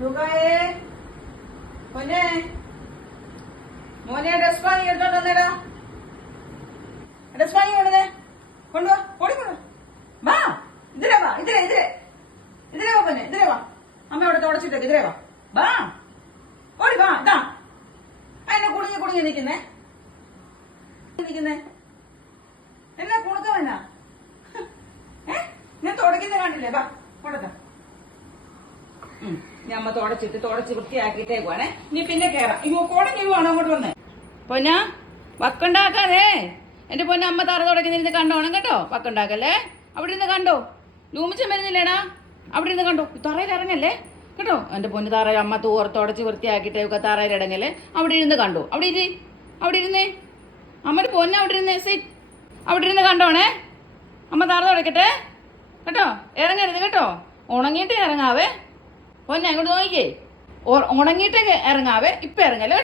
ലുകായേ പൊന്നെ മോനെ ഡ്രസ് പാനി എടുത്തോണ്ട് വന്നേടാ. ഡ്രസ് പാനി കൊണ്ടുവാ ഓടിക്കൊണ്ടു വാ. ഇതിലേ വാ, ഇതിലേ വാ പൊന്നെ, ഇതിലേ വാ. അമ്മ അവിടെ തുടച്ചിട്ടേക്ക്, ഇതിലേ വാ ഓടി വാ. ഇതാ എന്നെ കുടുങ്ങി നിക്കുന്നേ എന്നാ കുണുക്കമെന്നാ ഞാൻ തുടക്കുന്ന കണ്ടില്ലേ? വാ കൊടുത്ത ഞമ്മ തുടച്ച് വൃത്തിയാക്കിയിട്ടേക്കുവാണേ. നീ പിന്നെ കേറാം. ഇവ കുടഞ്ഞുവാണോ അങ്ങോട്ട് വന്നേ? പൊന്ന വക്കുണ്ടാക്കാതെ എന്റെ പൊന്ന. അമ്മ തറ തുടക്കുന്നതിന് കണ്ടോണം കേട്ടോ. വക്കുണ്ടാക്കല്ലേ. അവിടെ ഇരുന്ന് കണ്ടോ. ലൂമിച്ചം വരുന്നില്ലേടാ. അവിടെ ഇരുന്ന് കണ്ടോ. തറയിൽ ഇറങ്ങല്ലേ കേട്ടോ. എന്റെ പൊന്ന് തറ അമ്മ തുടച്ച് വൃത്തിയാക്കിയിട്ടേക്ക. തറയിൽ ഇടങ്ങല്ലേ. അവിടെ ഇരുന്ന് കണ്ടോ. അവിടെ ഇരുന്നേ അമ്മയുടെ പൊന്ന. അവിടെ ഇരുന്നേ സിറ്റ്. അവിടെ ഇരുന്ന് കണ്ടോണേ. അമ്മ തറ തുടക്കട്ടെ കേട്ടോ. ഇറങ്ങരുത് കേട്ടോ. ഉണങ്ങിയിട്ട് ഇറങ്ങാവേ പൊന്നെ. അങ്ങോട്ട് നോക്കിക്കേ. ഉണങ്ങിയിട്ട് ഇറങ്ങാവേ. ഇപ്പൊ ഇറങ്ങല്ലേ.